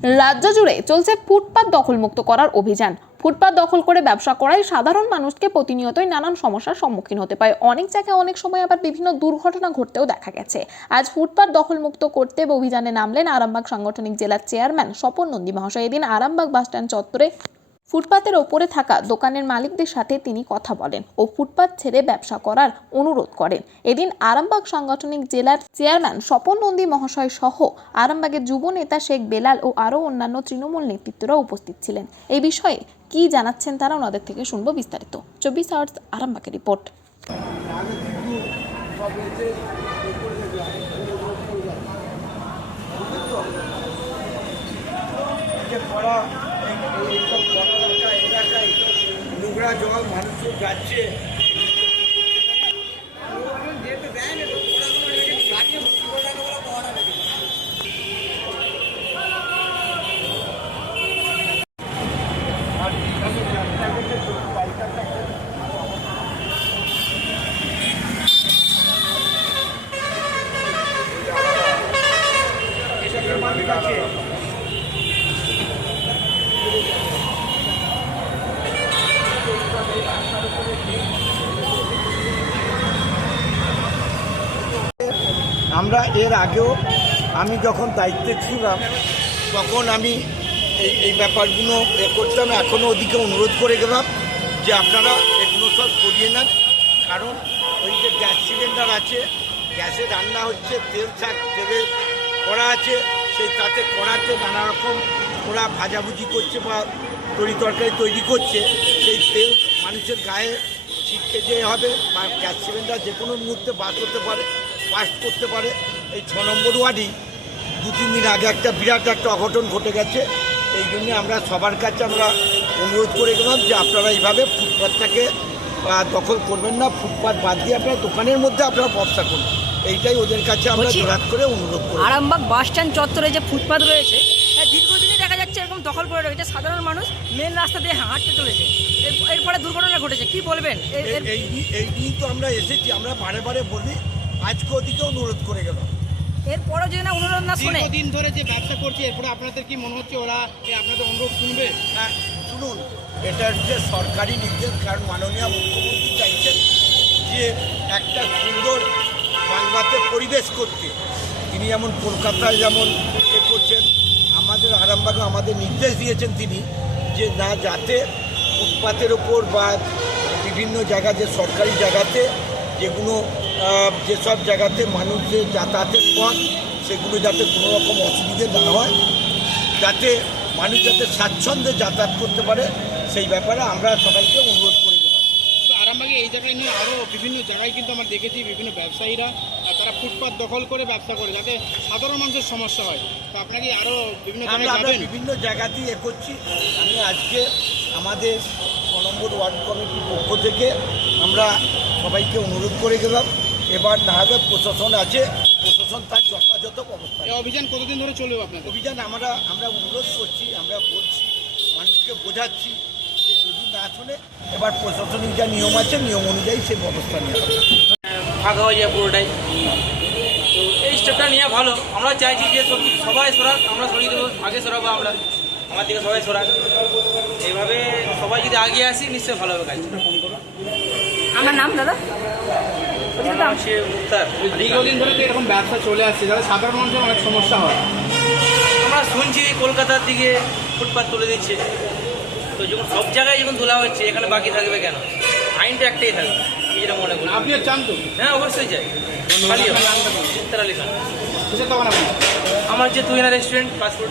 রাজ্য জুড়ে চলছে ফুটপাত দখলমুক্ত করার অভিযান। ফুটপাত দখল করে ব্যবসা করায় সাধারণ মানুষকে প্রতিনিয়তই নানান সমস্যার সম্মুখীন হতে পারে। অনেক জায়গায় অনেক সময় আবার বিভিন্ন দুর্ঘটনা ঘটতেও দেখা গেছে। আজ ফুটপাত দখলমুক্ত করতে অভিযানে নামলেন আরামবাগ সাংগঠনিক জেলার চেয়ারম্যান স্বপন নন্দী মহাশয়। এদিন আরামবাগ বাসস্ট্যান্ড চত্বরে ফুটপাতের ওপরে থাকা দোকানের মালিকদের সাথে তিনি কথা বলেন ও ফুটপাত ছেড়ে ব্যবসা করার অনুরোধ করেন। এদিন আরামবাগ সাংগঠনিক জেলার চেয়ারম্যান স্বপন নন্দী মহাশয় সহ আরামবাগের যুব নেতা শেখ বেলাল ও আরও অন্যান্য তৃণমূল নেতৃত্বরা উপস্থিত ছিলেন। এই বিষয়ে কি জানাচ্ছেন তারা, ওনাদের থেকে শুনবো বিস্তারিত। 24 আওয়ার্স আরামবাগের রিপোর্ট। নোংরা জল মানুষ যাচ্ছে, আমরা এর আগেও আমি যখন দায়িত্বে ছিলাম তখন আমি এই ব্যাপারগুলো করতাম। এখনও ওদিকে অনুরোধ করে গেলাম যে আপনারা এগুলো সব করিয়ে নেন, কারণ ওই যে গ্যাস সিলিন্ডার আছে, গ্যাসে রান্না হচ্ছে, তেলে কড়া আছে, সেই তাতে কড়াতে নানা রকম ওরা ভাজাভুজি করছে বা তরকারি তৈরি করছে, সেই তেল মানুষের গায়ে ছিটকে যেয়ে হবে বা গ্যাস সিলিন্ডার যে কোনো মুহূর্তে বাস্ট করতে পারে। এই 6 নম্বর ওয়ার্ডই 2-3 দিন আগে একটা বিরাট একটা অঘটন ঘটে গেছে। এই জন্যে আমরা সবার কাছে আমরা অনুরোধ করে গেলাম যে আপনারা এইভাবে ফুটপাথটাকে দখল করবেন না, ফুটপাথ বাদ দিয়ে আপনারা দোকানের মধ্যে আপনারা ব্যবসা করুন। এইটাই ওদের কাছে আমরা জোরাত করে অনুরোধ করি। আরামবাগ বাসস্ট্যান্ড চত্বরে যে ফুটপাথ রয়েছে দীর্ঘদিনই দেখা যাচ্ছে এরকম দখল করে রয়েছে। সাধারণ মানুষ মেন রাস্তা দিয়ে হাঁটতে চলেছে, এরপরে দুর্ঘটনা ঘটেছে, কি বলবেন? এই নিয়েই তো আমরা এসেছি, আমরা বারে বারে বলি, আজকে ওদিকে অনুরোধ করে গেলাম। এরপরও যদি না অনুরোধ না শুনে, দিন ধরে যে ব্যবসা করছে, এরপরে আপনাদের কি মনে হচ্ছে ওরা আপনাদের অনুরোধ শুনবে? হ্যাঁ, শুনুন, এটা হচ্ছে সরকারি নির্দেশ, কারণ মাননীয় মুখ্যমন্ত্রী চাইছেন যে একটা সুন্দর বাংলাতে পরিবেশ করতে। তিনি যেমন কলকাতায় যেমন করছেন, আমাদের আরামবাগে আমাদের নির্দেশ দিয়েছেন তিনি যে না, যাতে ফুটপাতের ওপর বা বিভিন্ন জায়গা যে সরকারি জায়গাতে যেগুলো যেসব জায়গাতে মানুষদের যাতায়াতের পথ, সেগুলো যাতে কোনো রকম অসুবিধে না হয়, যাতে মানুষ যাতে স্বাচ্ছন্দ্যে যাতায়াত করতে পারে, সেই ব্যাপারে আমরা সবাইকে অনুরোধ করে গেলাম। তো আরামবাগে এই জায়গায় নিয়ে আরও বিভিন্ন জায়গায় কিন্তু আমরা দেখেছি বিভিন্ন ব্যবসায়ীরা তারা ফুটপাত দখল করে ব্যবসা করে, যাতে সাধারণ মানুষের সমস্যা হয়। তো আপনাকে আরও আমরা বিভিন্ন জায়গাতেই করছি। আমি আজকে আমাদের 6 নম্বর ওয়ার্ড কমিটির পক্ষ থেকে আমরা সবাইকে অনুরোধ করে গেলাম, এবার না হলে প্রশাসন আছে, প্রশাসন তার যথাযথ ব্যবস্থা। এই অভিযান কতদিন ধরে চলবে আপনার? অভিযান আমরা অনুরোধ করছি, আমরা বলছি, মানুষকে বোঝাচ্ছি যে যদি না শোনে এবার প্রশাসনিক যা নিয়ম আছে নিয়ম অনুযায়ী সেই ব্যবস্থা নেওয়া হবে। ফাঁকা হয়ে যায় পুরোটাই। তো এই স্টেপটা নিয়ে ভালো, আমরা চাইছি যে সবাই সরাক, আমরা সরিয়ে দেবো, আগে সরাবো আমরা, আমার দিকে সবাই সরাক। এইভাবে সবাই যদি আগে আসি নিশ্চয়ই ভালো হবে কাজ। আমার নাম দাদা সে মুক্তার। দীর্ঘদিন ধরে তো এরকম ব্যবসা চলে আসছে, যারা সাধারণ মানুষের অনেক সমস্যা হয়। আমরা শুনছি কলকাতার দিকে ফুটপাত তুলে দিচ্ছে, তো যখন সব জায়গায় যখন তোলা হচ্ছে, এখানে বাকি থাকবে কেন? আইনটা একটাই থাকবে, যেটা মনে করি। আপনিও চান তো? হ্যাঁ, অবশ্যই চাই। মুক্তার আলী খান। কিসের দোকান আপনার? আমার যে তুহিনা রেস্টুরেন্ট, ফাস্টফুড।